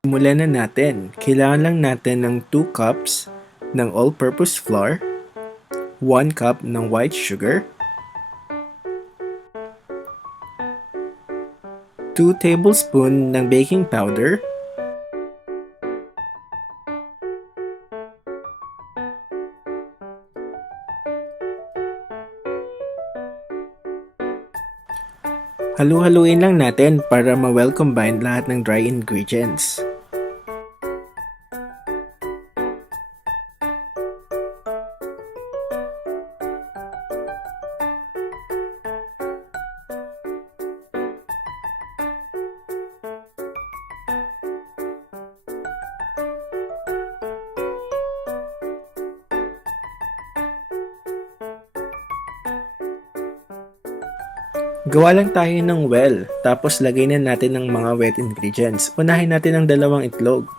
Simulan na natin. Kailangan lang natin ng 2 cups ng all-purpose flour, 1 cup ng white sugar, 2 tablespoon ng baking powder, halu-haluin lang natin para ma-well combine lahat ng dry ingredients. Gawa lang tayo ng well, tapos lagay na natin ng mga wet ingredients. Unahin natin ang 2 itlog.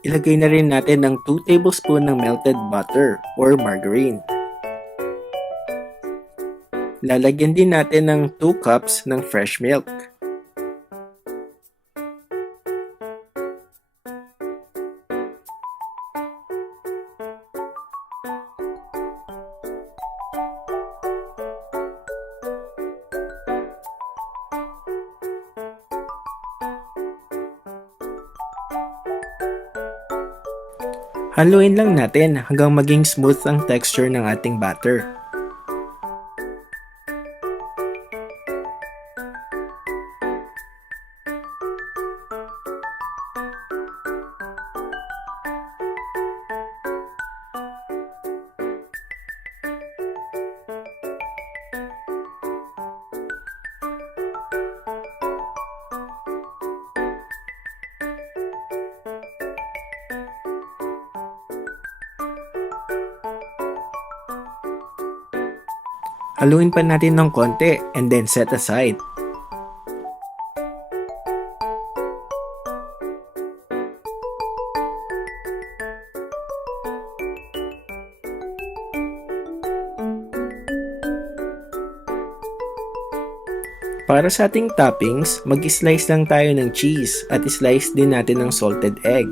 Ilagay na rin natin ng 2 tablespoon ng melted butter or margarine. Lalagyan din natin ng 2 cups ng fresh milk. Haluin lang natin hanggang maging smooth ang texture ng ating batter. Haluin pa natin ng konti and then set aside. Para sa ating toppings, mag-slice lang tayo ng cheese at slice din natin ng salted egg.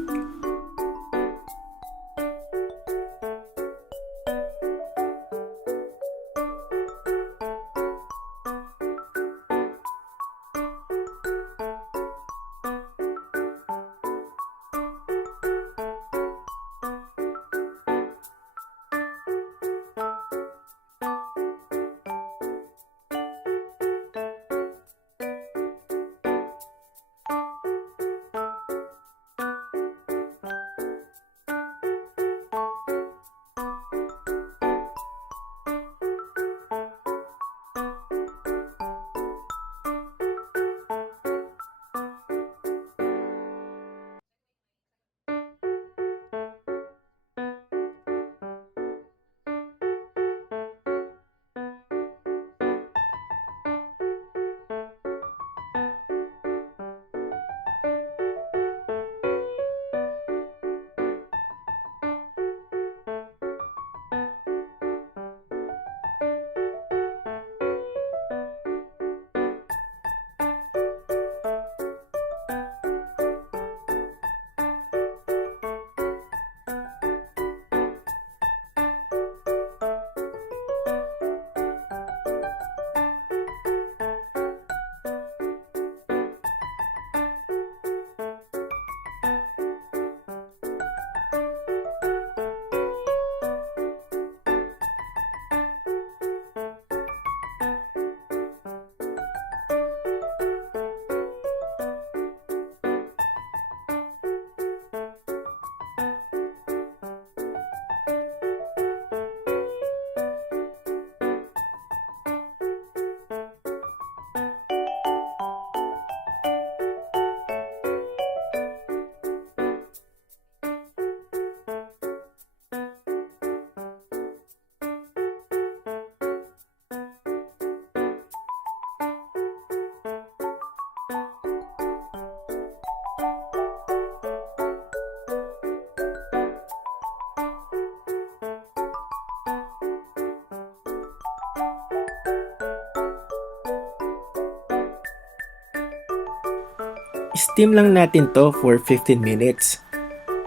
Steam lang natin to for 15 minutes.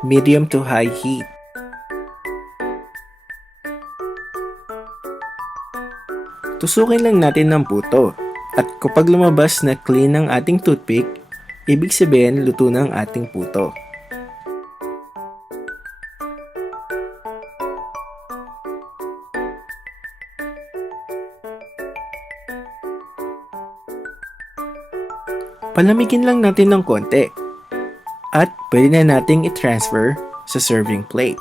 Medium to high heat. Tusukin lang natin ng puto. At kapag lumabas na clean ang ating toothpick, ibig sabihin luto na ang ating puto. Palamigin lang natin ng konti. At pwede na nating i-transfer sa serving plate.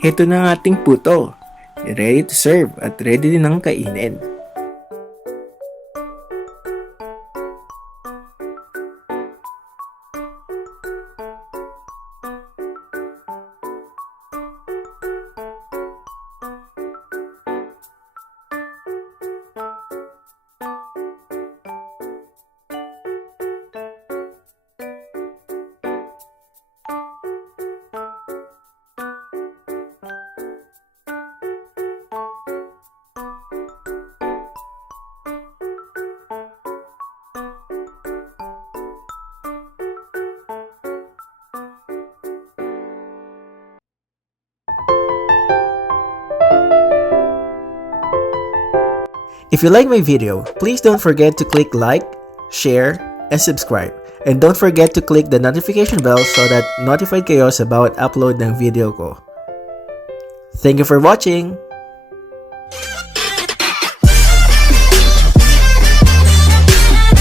Heto na ang ating puto. Ready to serve at ready din ang kainin. If you like my video, please don't forget to click like, share, and subscribe. And don't forget to click the notification bell so that notified kayo sa bawat upload ng video ko. Thank you for watching!